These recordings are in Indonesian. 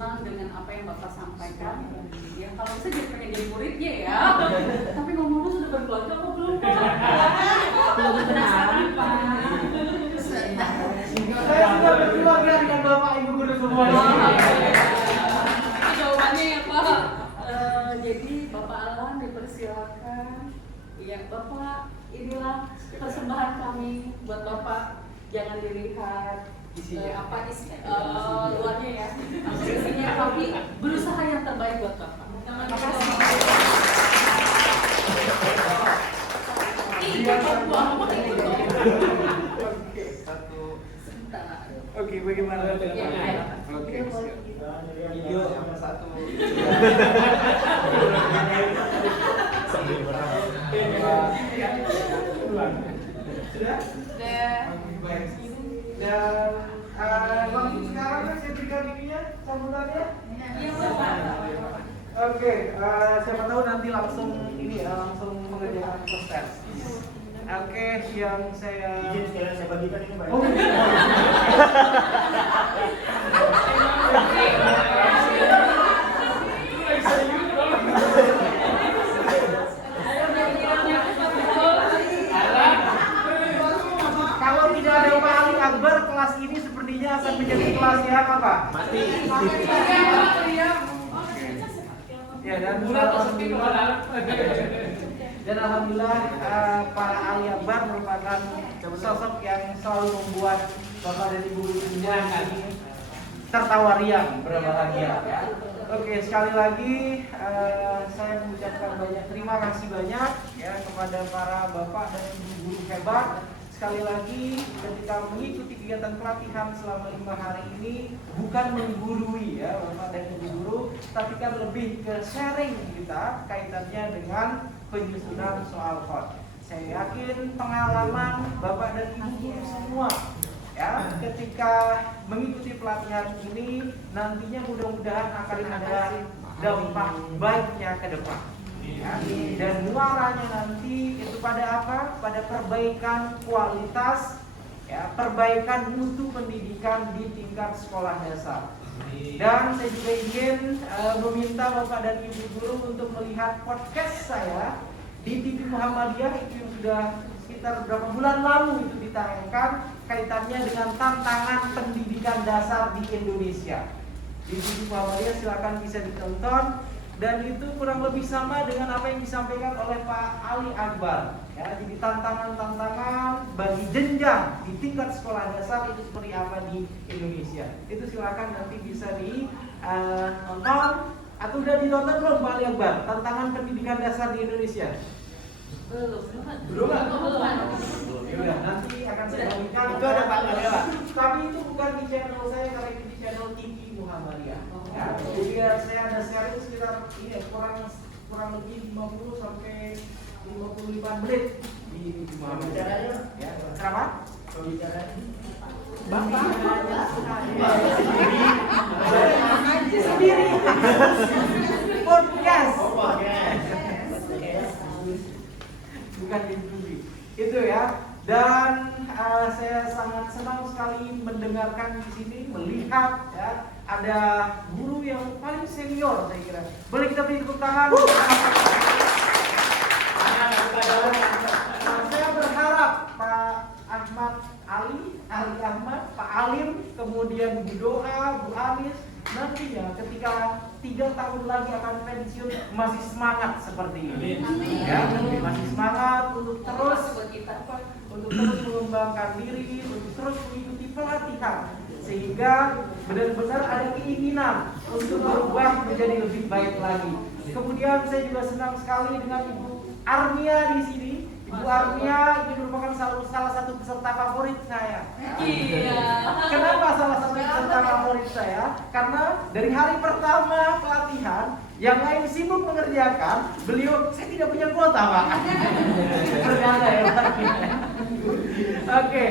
senang dengan apa yang Bapak sampaikan. Ya kalau bisa jadi pengen jadi muridnya ya. Tapi ngomong sudah berkeluarga apa belum Pak? Belum penasaran Pak. Saya sudah berkeluarga dengan Bapak Ibu guru semua. Jawabannya ya Pak. Jadi Bapak Alan dipersilakan. Ya Bapak, inilah persembahan kami buat Bapak. Jangan dilihat luarnya ya, isinya, tapi berusaha yang terbaik buat Bapak. Terima kasih. Oke, bagaimana? Oke, video sama satu. Sudah? Dan waktu sekarang kan saya berikan ininya, sambutannya. Iya Bapak. Oke, siapa tahu nanti langsung ini ya, langsung mengerjakan proses. Oke, yang saya izin sekalian saya bagikan ini Pak. Oh, kalau tidak ada Pak Ali Akbar, kelas ini sepertinya akan menjadi kelas yang apa? Mati. Ya, dan alhamdulillah Pak Ali Akbar merupakan sosok yang selalu membuat Bapak dan Ibu semua ini tertawa riang, berbahagia. Ya. Oke, sekali lagi saya mengucapkan banyak terima kasih banyak ya kepada para bapak dan ibu guru hebat. Sekali lagi, ketika mengikuti kegiatan pelatihan selama 5 hari ini, bukan menggurui ya Bapak dan Ibu guru, tapi kan lebih ke sharing kita kaitannya dengan penyusunan soal KOD. Saya yakin pengalaman Bapak dan Ibu guru semua ya ketika mengikuti pelatihan ini nantinya mudah-mudahan akan ada dampak baiknya ke depan. Ya, dan muaranya nanti itu pada apa? Pada perbaikan kualitas, ya, perbaikan mutu pendidikan di tingkat sekolah dasar. Dan saya juga ingin meminta Bapak dan Ibu guru untuk melihat podcast saya di TV Muhammadiyah itu yang sudah sekitar beberapa bulan lalu itu ditayangkan kaitannya dengan tantangan pendidikan dasar di Indonesia. Di TV Muhammadiyah silakan bisa ditonton. Dan itu kurang lebih sama dengan apa yang disampaikan oleh Pak Ali Akbar. Ya, jadi tantangan-tantangan bagi jenjang di tingkat sekolah dasar itu seperti apa di Indonesia. Itu silakan nanti bisa ditonton atau udah ditonton belum Pak Ali Akbar? Tantangan pendidikan dasar di Indonesia. Belum. Ya, nanti akan saya bagikan. Itu ada Pak Gadewa. Tapi itu bukan di channel saya, karena itu di channel TV Muhammadiyah. Ya, jadi saya ada sharing sekitar ini kurang lebih 50 sampai 55 menit di Muhammadiyah. Ya, kenapa? Pembicaraan Bapak sendiri. Podcast. Bukan diskusi. Itu ya. Dan saya sangat senang sekali mendengarkan di sini, melihat ya ada guru yang paling senior saya kira. Boleh kita beri tepuk tangan? Saya berharap Pak Ahmad Ali Ahmad, Pak Alim, kemudian Bu Doa, Bu Anis, nantinya ketika 3 tahun lagi akan pensiun masih semangat seperti ini. Ya, masih semangat untuk terus mengembangkan diri, untuk terus mengikuti pelatihan sehingga benar-benar ada keinginan untuk berubah menjadi lebih baik lagi. Kemudian saya juga senang sekali dengan Ibu Armia di sini. Ibu Armia ini merupakan salah satu peserta favorit saya. Iya. Kenapa salah satu peserta favorit saya? Karena dari hari pertama pelatihan, yang lain sibuk mengerjakan, beliau saya tidak punya kuota, Pak. Ternyata ya, Pak. Oke.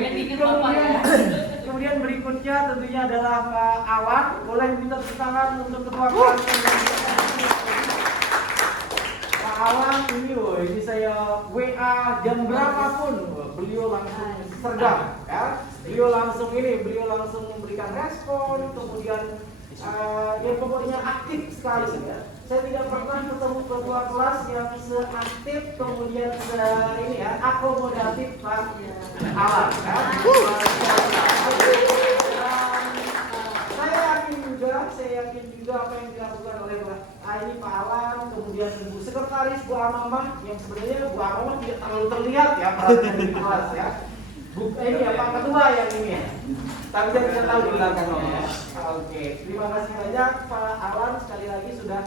Kemudian berikutnya tentunya adalah Pak Awan. Boleh minta tepuk tangan untuk ketua kelas. Pak Awan ini saya WA jam berapapun beliau langsung sergap ya. beliau langsung memberikan respon, kemudian yang pokoknya aktif sekali ya. Saya tidak pernah ketemu ketua kelas yang seaktif kemudian ini ya, akomodatif Pak Alan ya. Saya yakin juga apa yang dilakukan oleh Pak Alan, kemudian Bu Sekretaris Bu Amamah, yang sebenarnya Bu Amamah tidak terlalu terlihat ya perhatian di kelas ya. Ini ya Pak Ketua yang ini ya. Tapi saya bisa tahu di belakangnya ya. Oke, terima kasih banyak Pak Alan sekali lagi sudah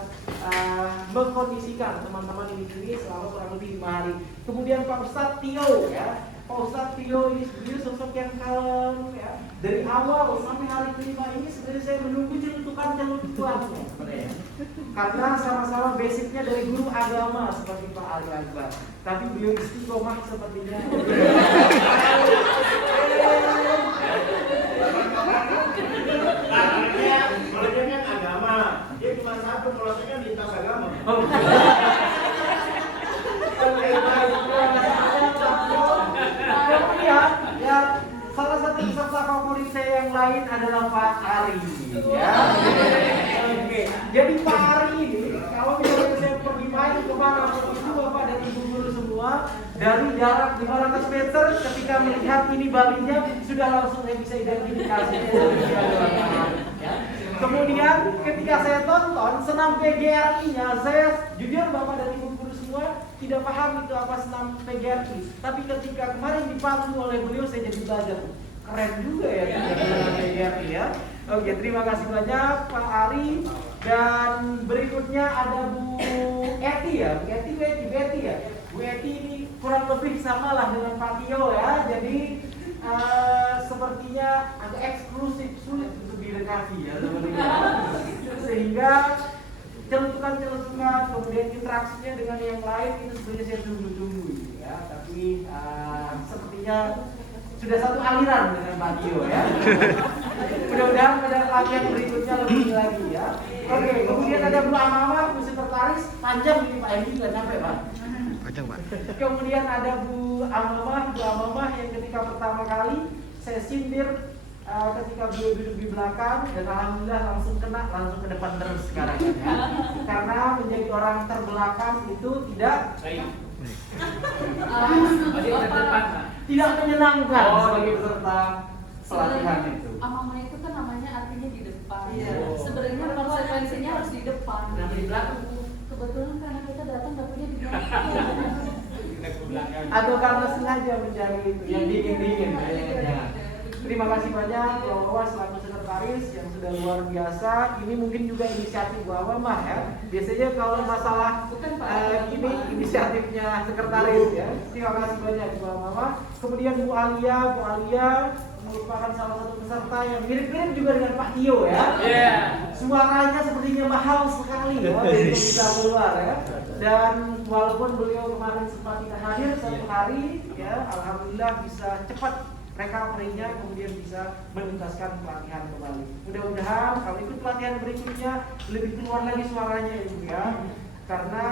mengkondisikan teman-teman di sini selama kurang lebih 5 hari. Kemudian Pak Ustadz Tio ya. Pak Ustadz Tio ini beliau sosok yang kalem ya. Dari awal sampai hari kelima ini sebenarnya saya menunggu celutukannya sebenarnya. Karena sama-sama basicnya dari guru agama seperti Pak Ali Akbar. Tapi beliau istiqomah sepertinya. Dia kan agama, dia cuma satu, kalau saya kan lintas agama. Ya, salah satu peserta favorit saya yang lain adalah Pak Ari. Ya. Oke. Jadi Pak Ari ini, kalau misalnya saya pergi main ke Malang, itu Bapak dan Ibu guru semua dari jarak 500 meter ketika melihat ini balinya sudah langsung saya bisa identifikasi. Ya. Kemudian ketika saya tonton senam PGRI-nya, saya jujur Bapak dan Ibu guru semua tidak paham itu apa senam PGRI. Tapi ketika kemarin dipandu oleh beliau saya jadi belajar. Keren juga ya senam PGRI ya. Oke, terima kasih banyak Pak Ari. Dan berikutnya ada Bu Eti ya. Bu Eti ya. Bu Eti ini kurang lebih sama lah dengan Pak Tio ya. Jadi sepertinya agak eksklusif, sulit untuk didekati ya sebenarnya. Sehingga celutukan kemudian interaksinya dengan yang lain itu sebenarnya saya tunggu ya. Tapi sepertinya sudah satu aliran dengan Pak Tio ya. Mudah-mudahan pada latihan berikutnya lebih lagi ya. Oke, kemudian ada Bu Amamah, Bu Sekretaris, panjang ini Pak Edi juga sampai Pak. Panjang Pak. Kemudian ada Bu Amamah yang ketika pertama kali saya sindir ketika beliau duduk di belakang dan alhamdulillah langsung ke depan terus sekarang ya. Karena menjadi orang terbelakang itu tidak tidak menyenangkan sebagai peserta pelatihan itu. Amamah itu kan namanya artinya di depan. Iya. Sebenarnya konsekuensinya harus di depan. Kenapa di belakang? Kebetulan karena kita datang dapurnya di belakang. Atau karena sengaja mencari itu yang dingin kayaknya. Terima kasih banyak Bapak selaku sekretaris yang sudah luar biasa. Ini mungkin juga inisiatif Bu Amamah ya. Biasanya kalau masalah ini inisiatifnya sekretaris ya. Terima kasih banyak Bu Amamah. Kemudian Bu Alia merupakan salah satu peserta yang mirip-mirip juga dengan Pak Tio ya. Suaranya sepertinya mahal sekali ya untuk bisa keluar ya. Dan walaupun beliau kemarin sempat tidak hadir satu hari ya, alhamdulillah bisa cepat recovery-nya kemudian bisa menuntaskan pelatihan kembali. Mudah-mudahan kalau ikut pelatihan berikutnya lebih keluar lagi suaranya Ibu ya. Karena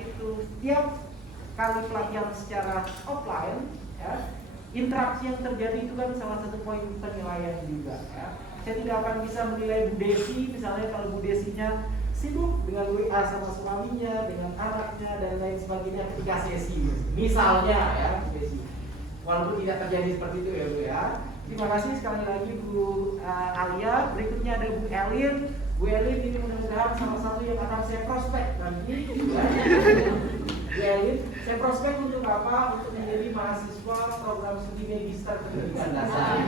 itu tiap kali pelatihan secara offline ya, interaksi yang terjadi itu kan salah satu poin penilaian juga ya. Saya tidak akan bisa menilai Bu Desi misalnya kalau Bu Desinya sibuk dengan WA sama suaminya, dengan anaknya dan lain sebagainya ketika sesi misalnya ya Bu Desi. Walaupun tidak terjadi seperti itu ya Bu ya. Terima kasih sekali lagi Bu Alia. Berikutnya ada Bu Elin. Bu Elin ini mudah-mudahan salah satu yang akan saya prospek nanti ya. Bu Elin, saya prospek untuk apa? Untuk menjadi mahasiswa program studi magister pendidikan dasar.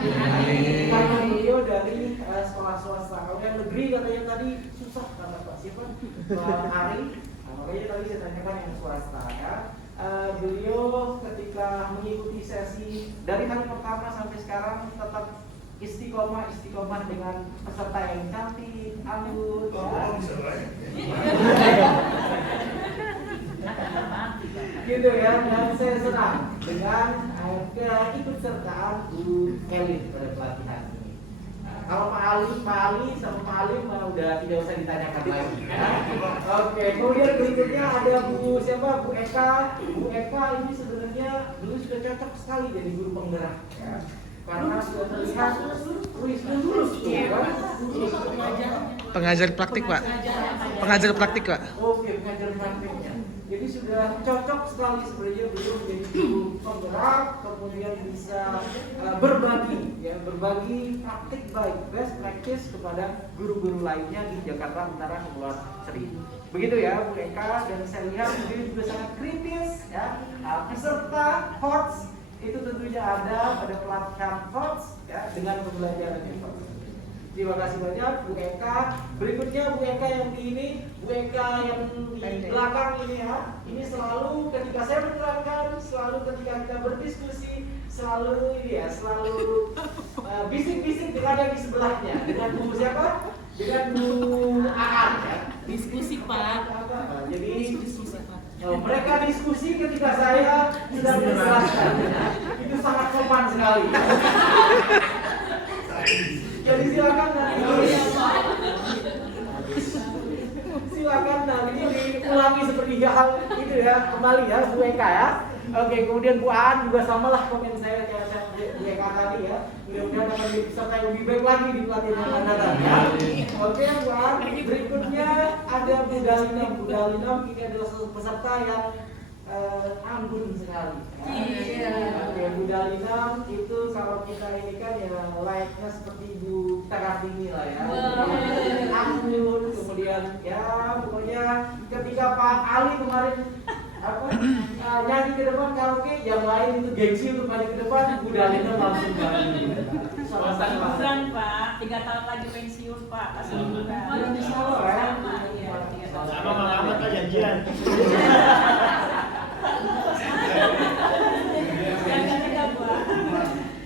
Karena beliau dari sekolah swasta. Kalau yang negeri katanya tadi susah kata Pak siapa? Pak Ari. Makanya tadi saya tanyakan yang swasta ya. Beliau ketika mengikuti sesi dari hari pertama sampai sekarang tetap istiqomah dengan peserta yang cantik, anggun, gitu ya. Dan saya senang dengan keikutsertaan Bu Elin pada pelatihan ini. Kalau Pak Ali sama Pak Alim udah tidak usah ditanyakan lagi. Ya. Oke, kemudian berikutnya ada Bu Eka. Bu Eka ini sebenarnya dulu sudah cocok sekali jadi guru penggerak. Ya. karena sudah terlihat lulus tuh kan. Pengajar praktik, Pak. Pengajar praktik, Pak. Oke, pengajar praktiknya. Jadi sudah cocok sekali sebenarnya beliau menjadi guru penggerak, kemudian bisa berbagi praktik baik, best practice kepada guru-guru lainnya di Jakarta Utara Kepulauan Seribu. Begitu ya Bu Eka, dan saya lihat beliau juga sangat kritis ya. Peserta HOTS itu tentunya ada pelatihan HOTS ya dengan pembelajaran HOTS. Terima kasih banyak Bu Eka. Berikutnya Bu Eka yang di ini, Bu Eka yang di belakang ini ya. Ini selalu ketika saya menerangkan, selalu ketika kita berdiskusi, selalu ini ya, selalu bisik-bisik dengan yang di sebelahnya. Dengan Bu siapa? Dengan Bu Aan ya. Diskusi Pak. Jadi mereka diskusi ketika saya sedang menjelaskan. Itu sangat sopan sekali. Jadi silakan nanti diulangi seperti hal itu ya, kembali ya Bu Eka ya. Oke, kemudian Bu Aan juga samalah komen saya kayak saya Bu Eka tadi ya. Mudah-mudahan akan jadi peserta yang lebih baik lagi di pelatihan yang akan datang ya. Oke Bu Aan, berikutnya ada Bu Dalina. Bu Dalina ini adalah satu peserta yang anggun sekali. Oke, Bu Dalina itu kalau kita ini kan ya layaknya seperti Bu Kartini lah ya. Anggun, kemudian ya pokoknya ketika Pak Ali kemarin nyanyi ke depan karaoke, yang lain itu gengsi untuk maju ke depan, Bu Dalina langsung nyanyi. Liburan Pak, 3 tahun lagi pensiun Pak, kasih liburan. Sama Mama kan janjian.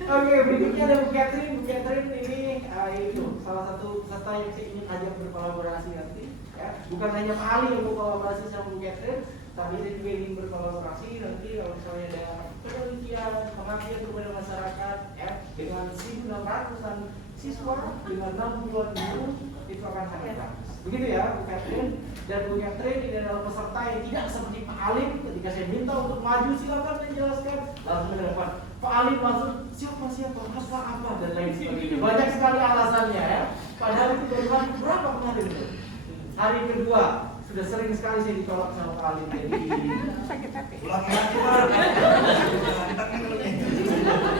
Oke, berikutnya ada Bu Catherine. Bu Catherine ini itu salah satu peserta yang saya ingin ajak berkolaborasi nanti. Ya. Bukan hanya Pak Ali yang berkolaborasi sama Bu Catherine, tapi saya juga ingin berkolaborasi nanti kalau misalnya ada penelitian, pengabdian kepada masyarakat, ya, dengan 1.600-an siswa dengan 60-an guru itu akan sangat bagus. Begitu ya Bu Catherine. Dan Bu Catherine ini adalah peserta yang tidak seperti Pak Alim. Ketika saya minta untuk maju silakan menjelaskan, langsung mendapat Pak Alim langsung siapa apa dan lain sebagainya. Banyak sekali alasannya ya. Padahal itu baru hari berapa kemarin itu? Hari kedua. Sudah sering sekali saya ditolak sama Pak Alim. Jadi Sakit hati. Ulangi lagi Pak.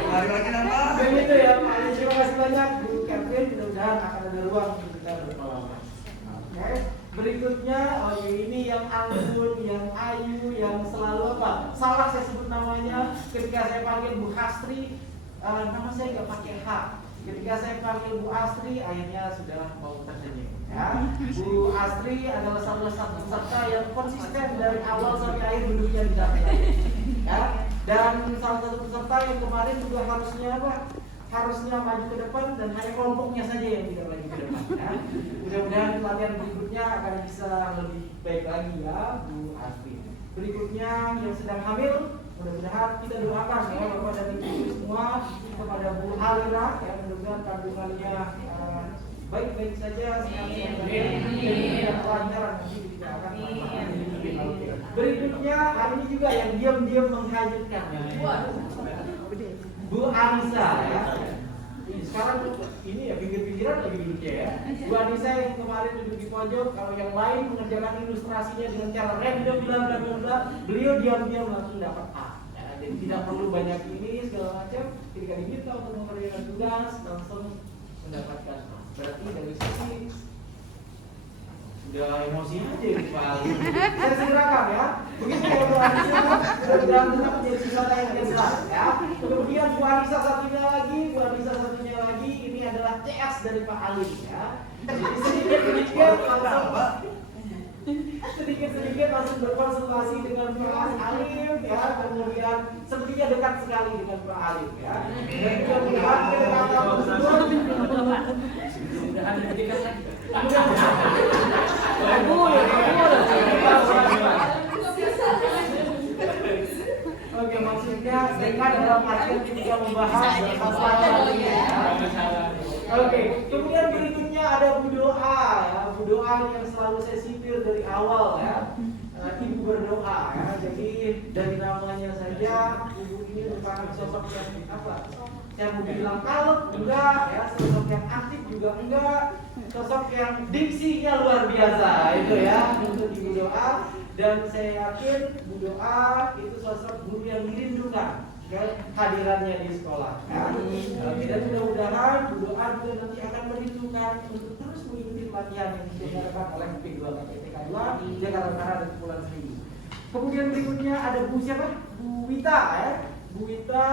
Hari lagi napa? begitu ya Pak Alim. Terima kasih banyak Bu Catherine. Mudah-mudahan akan ada ruang untuk kita berkolaborasi. Oke. Berikutnya, ini yang anggun, yang ayu, yang selalu apa? Salah saya sebut namanya ketika saya panggil Bu Hastri, nama saya nggak pakai H. Ketika saya panggil Bu Astri, akhirnya sudah mau tersenyum. Ya. Bu Astri adalah salah satu peserta yang konsisten dari awal sampai akhir duduknya di belakang. Ya. Dan salah satu peserta yang kemarin juga harusnya apa? Harusnya maju ke depan dan hanya kelompoknya saja yang tidak maju ke depan. Ya. Mudah-mudahan pelatihan berikutnya akan bisa lebih baik lagi ya Bu Astri. Berikutnya yang sedang hamil, mudah-mudahan kita doakan ya Bapak dan Ibu semua kepada Bu Halira ya, mudah-mudahan kandungannya baik-baik saja, sehat-sehat, kelancaran nanti kita akan berikutnya hari ini juga yang diam-diam menghanyutkan Bu Anissa ya. Sekarang ini ya pinggir-pinggiran lagi duduknya ya. Bu Anissa yang kemarin duduk di pojok, kalau yang lain mengerjakan ilustrasinya dengan cara random bla, beliau diam-diam langsung dapat A. Ya, jadi tidak perlu banyak ini segala macam. Ketika diminta untuk mengerjakan tugas langsung mendapatkan A. Berarti dari sisi udah emosi aja ini Pak Ali. Saya segerakan ya. Begitu ya Bu Anissa, mudah-mudahan tetap menjadi siswa yang jelas ya. Kemudian Bu Anissa satunya lagi, ini adalah CS dari Pak Ali ya. Jadi sedikit langsung berkonsultasi dengan Pak Alim ya, kemudian sepertinya dekat sekali dengan Pak Alim ya. Dan kemudian kedekatan Oke, maksudnya dekat dalam artian ketika membahas masalah ya. Oke, kemudian berikutnya ada Bu Doa ya. Bu Doa yang selalu saya sipir dari awal ya. Ibu berdoa ya. Jadi dari namanya saja Ibu ini merupakan sosok yang apa? saya mau bilang kalem enggak, ya sosok yang aktif juga enggak, sosok yang diksinya luar biasa itu ya untuk Ibu Doa. Dan saya yakin Bu Doa itu sosok guru yang dirindukan kehadirannya di sekolah. Dan mudah-mudahan Bu Doa juga nanti akan merindukan untuk terus mengikuti pelatihan yang diselenggarakan oleh P2 KPTK 2 Jakarta Utara dan Kepulauan Seribu. Kemudian berikutnya ada Bu siapa? Bu Wita ya. Bu Wita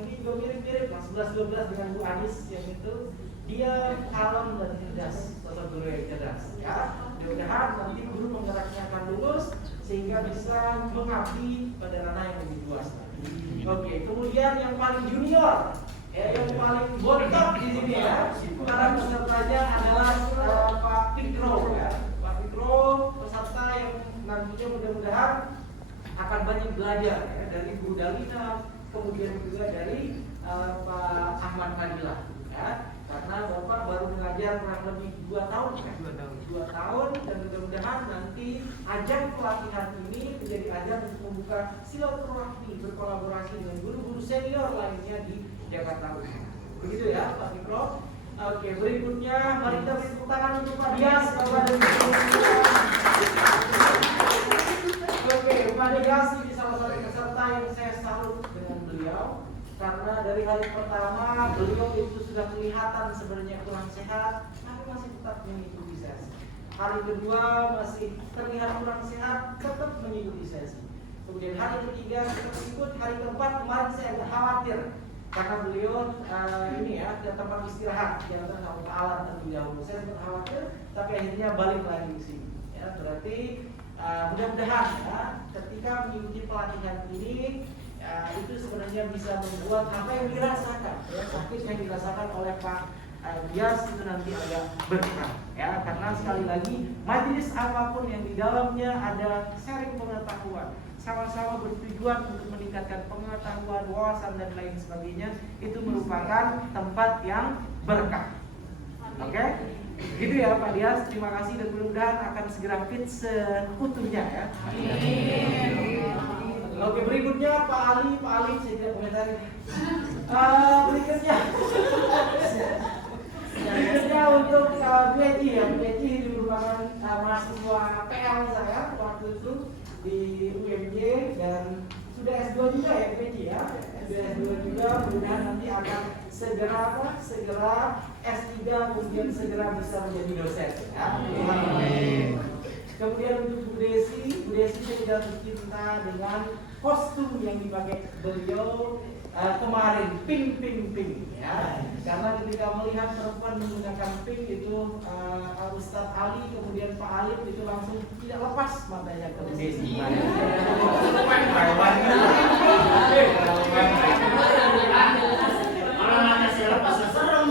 ini juga mirip-mirip lah 11-12 dengan Bu Anis yang itu. Dia kalem dan cerdas, sosok guru yang cerdas ya. Mudah-mudahan nanti guru penggeraknya akan lulus sehingga bisa mengabdi pada ranah yang lebih luas. Oke, kemudian yang paling junior ya, yang paling bontot di sini ya. Para pesertanya adalah Pak Fikro ya. Pak Fikro peserta yang nantinya mudah-mudahan akan banyak belajar ya, dari Bu Dalina, kemudian juga dari Pak Ahmad Fadilah ya. Karena Bapak baru mengajar kurang lebih 2 tahun kan? 2 tahun dan mudah-mudahan nanti ajang pelatihan ini menjadi ajang untuk membuka silaturahmi berkolaborasi dengan guru-guru senior lainnya di Jakarta Utara. Begitu ya Pak Fikro. Oke, berikutnya mari kita beri tepuk tangan untuk Pak Dias, Bapak dan Ibu. Oke, Pak Dias ini salah satu peserta yang saya salut dengan beliau. Karena dari hari pertama beliau itu sudah kelihatan sebenarnya kurang sehat, tapi masih tetap mengikuti sesi. Hari kedua masih terlihat kurang sehat, tetap mengikuti sesi. Kemudian hari ketiga tetap ikut, hari keempat kemarin saya agak khawatir karena beliau ini ya ke tempat istirahat di antara sama Pak Alan terlebih dahulu. Saya sempat khawatir, tapi akhirnya balik lagi ke sini. Ya, berarti mudah-mudahan ya, ketika mengikuti pelatihan ini itu sebenarnya bisa membuat apa yang dirasakan ya, sakit yang dirasakan oleh Pak Dias itu nanti agak berkurang ya, karena sekali lagi majelis apapun yang di dalamnya ada sharing pengetahuan, sama-sama bertujuan untuk meningkatkan pengetahuan, wawasan dan lain sebagainya, itu merupakan tempat yang berkah. Oke? Gitu ya Pak Dias, terima kasih dan mudah-mudahan akan segera fit seutuhnya ya. Oke, berikutnya Pak Ali saya tidak komentari. Berikutnya untuk Bu Eci ya, Bu Eci merupakan mahasiswa PL saya waktu itu di UMJ dan sudah S2 juga ya Bu Eci ya, sudah S2 juga, mudah-mudahan nanti akan segera S3 kemudian segera bisa menjadi dosen ya. Kemudian untuk Bu Desi saya tidak cinta dengan kostum yang dipakai beliau kemarin, pink ya. Karena ketika melihat perempuan menggunakan pink itu Ustadz Ali kemudian Pak Alif itu langsung tidak lepas matanya ke Bu Desi. Orang nanya saya lepas serem.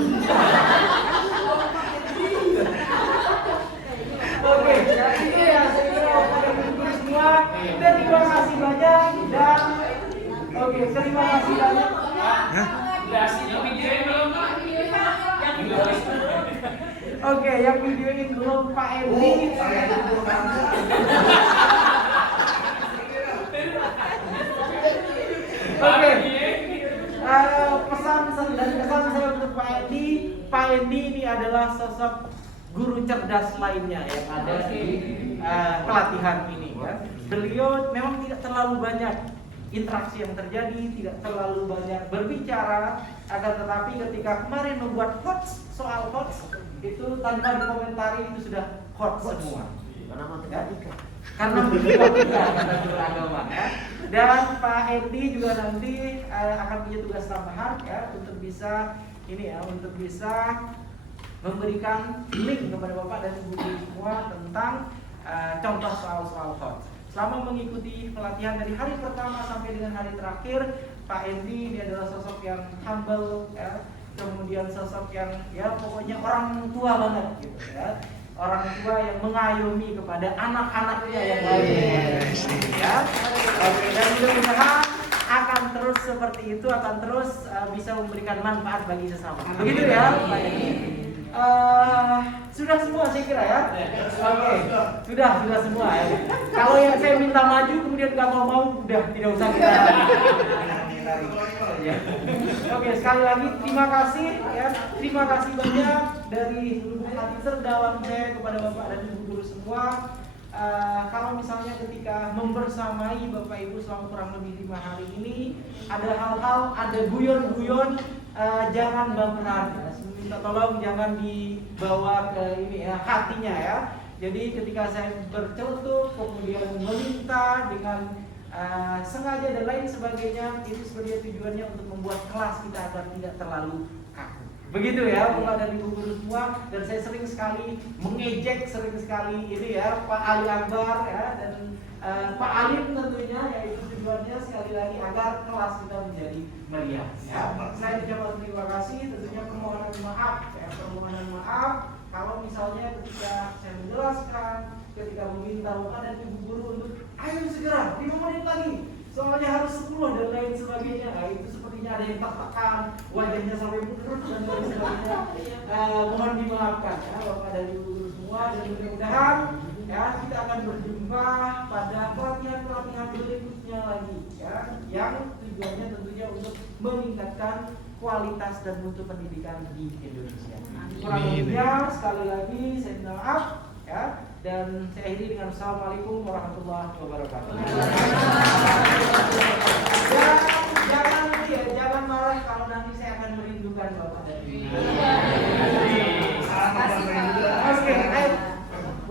Oke, itu ya saya kira pada guru semua. Dan terima kasih banyak dan oke, terima kasih banyak. Oke, yang videoin belum Pak Endi. Oke. Pesan saya untuk Pak Endi ini adalah sosok guru cerdas lainnya yang ada di pelatihan ini ya. Beliau memang tidak terlalu banyak interaksi yang terjadi, tidak terlalu banyak berbicara, akan tetapi ketika kemarin membuat soal hots itu tanpa dikomentari itu sudah hot semua. Karena matematika kata guru agama ya. Dan Pak Endi juga nanti akan punya tugas tambahan ya untuk bisa memberikan link kepada Bapak dan Ibu semua tentang contoh soal-soal hot. Selama mengikuti pelatihan dari hari pertama sampai dengan hari terakhir, Pak Endi ini adalah sosok yang humble ya, kemudian sosok yang ya pokoknya orang tua banget gitu ya. Orang tua yang mengayomi kepada anak-anaknya yang lain ya. Oke, dan mudah-mudahan akan terus seperti itu, akan terus bisa memberikan manfaat bagi sesama. Begitu ya Pak Endi. Sudah semua saya kira ya. Oke, sudah semua ya. Kalau yang saya minta maju kemudian nggak mau udah tidak usah kita tarik saja. Oke, sekali lagi terima kasih ya. Terima kasih banyak dari lubuk hati terdalam saya kepada Bapak dan Ibu guru semua. Kalau misalnya ketika membersamai Bapak Ibu selama kurang lebih 5 hari ini ada hal-hal, ada guyon-guyon, jangan baperan. Minta tolong jangan dibawa ke ini ya, hatinya ya. Jadi ketika saya bercelutuk kemudian meminta dengan sengaja dan lain sebagainya, itu sebenarnya tujuannya untuk membuat kelas kita agar tidak terlalu kaku. Begitu ya Bapak dan Ibu guru semua. Dan saya sering sekali mengejek, sering sekali ini ya Pak Ali Akbar ya, dan Pak Alim tentunya, yaitu tujuannya sekali lagi agar kelas kita menjadi meriah ya. Saya ucapkan terima kasih, tentunya permohonan maaf ya, permohonan maaf kalau misalnya ketika saya menjelaskan, ketika meminta Bapak dan Ibu guru untuk ayo segera 5 menit lagi, soalnya harus 10 dan lain sebagainya. Nah, itu sepertinya ada yang tertekan, wajahnya sampai putus dan lain sebagainya. Mohon dimaafkan ya Bapak dan Ibu guru semua, dan mudah-mudahan ya kita akan berjumpa pada pelatihan-pelatihan berikutnya lagi ya, yang tujuannya tentunya untuk meningkatkan kualitas dan mutu pendidikan di Indonesia. Kurang lebihnya sekali lagi saya minta maaf ya, dan saya akhiri dengan assalamualaikum warahmatullahi wabarakatuh. Jangan marah kalau nanti saya akan merindukan Bapak dan Ibu.